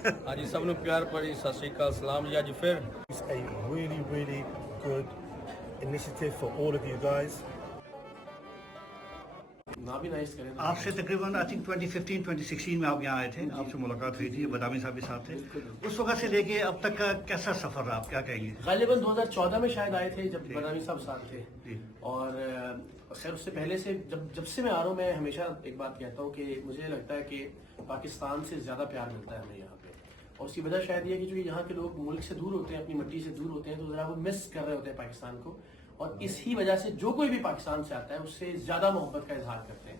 हाँ जी सब प्यार भरी सत श्री अकाल सलाम जी अज फिर It's a really good initiative for all of you guys. ना भी नाइस करें आपसे तकरीबन आई थिंक 2015-2016 में आप यहाँ आए थे, आपसे मुलाकात हुई थी, बदामी साहब भी साथ थे। उस वक्त से लेके अब तक का कैसा सफर रहा, आप क्या कहेंगे? गालिबन 2014 में शायद आए थे जब बदामी साहब साथ थे जी। और खैर उससे पहले से जब से मैं आ रहा हूँ मैं हमेशा एक बात कहता हूँ कि मुझे लगता है कि पाकिस्तान से ज़्यादा प्यार मिलता है हमें यहाँ पे और उसकी वजह शायद ये कि जो यहाँ के लोग मुल्क से दूर होते हैं अपनी मिट्टी से दूर होते हैं तो ज़रा वो मिस कर रहे होते हैं पाकिस्तान को और इसी वजह से जो कोई भी पाकिस्तान से आता है उससे ज़्यादा मोहब्बत का इजहार करते हैं।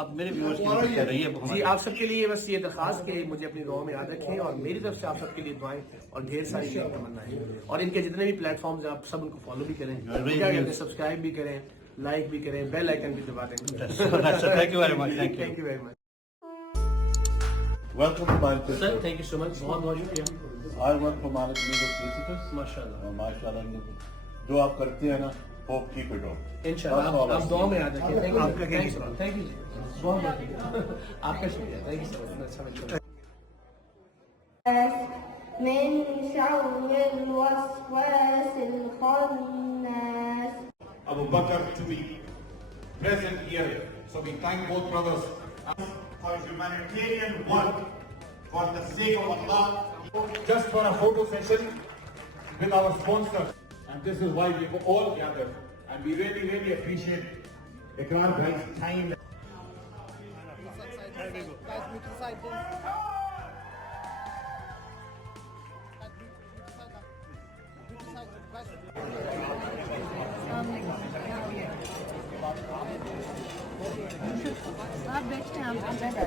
आप मेरे व्यूअर्स के लिए कह रही है जी आप सबके लिए बस ये दरखास्त कि मुझे अपनी दुआओं में याद रखें और मेरी तरफ से आप सबके लिए दुआएं और ढेर सारी तमन्नाएं और इनके जितने भी प्लेटफॉर्म्स हैं आप सब उनको फॉलो भी करें, क्या कहते हैं, सब्सक्राइब भी करें, लाइक भी करें, बेल आइकन भी दबा दें। Thank you very much. Thank you very much. Welcome to Manchester. Sir thank you so much, बहुत बहुत शुक्रिया। I work for Malik Legal Solicitors. माशाल्लाह माशाल्लाह जो आप करते हैं ना, hope keep it up. इंशाल्लाह आप दुआ में याद रखें। थैंक यू आपका क्या थैंक यू जी, बहुत बहुत शुक्रिया आपका शुक्रिया, थैंक यू सो मच। अच्छा मिलता من شر الوسواس الخناس. Abu Bakr to be present here. So we thank both brothers for humanitarian work for the sake of Allah. Just for a photo session with our sponsor. And this is why we all gathered. And we really appreciate Ikrar Bhai's time. आप बैठते हैं, आप बैठते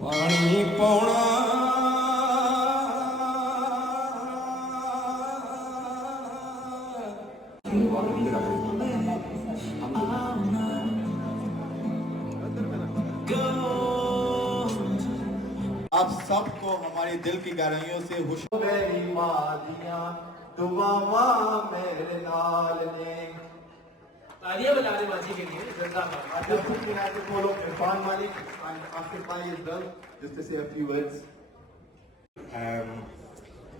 पानी पौना आप सबको हमारी दिल की गहराइयों से मेरी मादियां दुआवा मेरे नाल ने तालियां बजा दें माजी के लिए जिंदाबाद। Just looking at the follow Irfan Malik and Asif Bhai as well, just to say a few words. And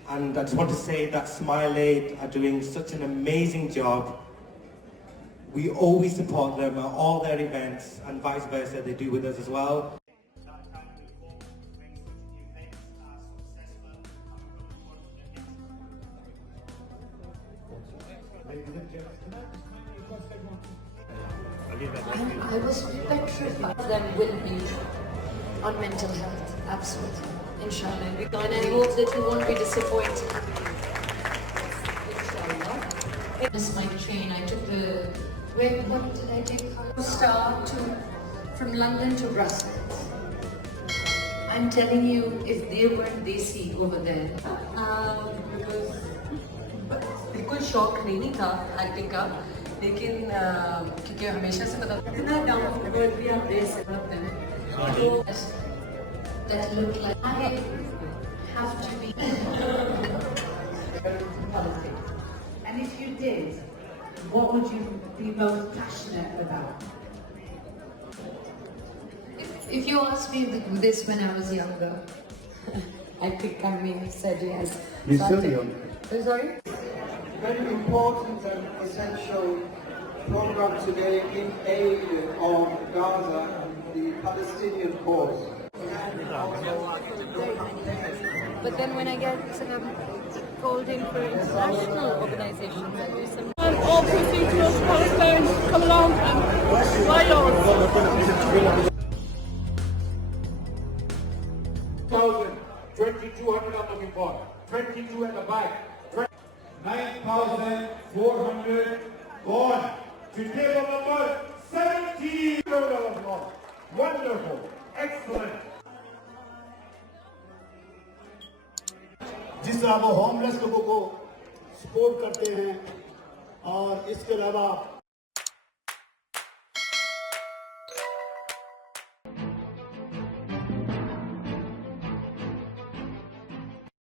I just want to say that Smile Aid are doing such an amazing job. We always support them at all their events and vice versa, they do with us as well. I was petrified. Them will be on mental health, absolutely, inshallah. And I hope that you won't be disappointed. Inshallah. This my train. I took what did I take? Star from London to Brussels. I'm telling you, if they weren't desi over there. बिल्कुल शौक नहीं था एक्टिंग का, लेकिन क्योंकि हमेशा से पता इतना डाउन टू अर्थ भी आप दे सकते हैं तो That look like I have to be. And if you did, what would you be most passionate about? If you asked me this when I was younger, I think I may have said yes. You're still young. Sorry? Very important and essential program today in aid of Gaza and the Palestinian cause. But then when I get called in for international organizations, I do some. And all proceeds go to Palestine. Come along and fly yours. 2200 I'm looking for. 22 at the back. 9,400 gone. To table number 17. Wonderful. Excellent. जिस तरह वो होमलेस लोगों को सपोर्ट करते हैं और इसके अलावा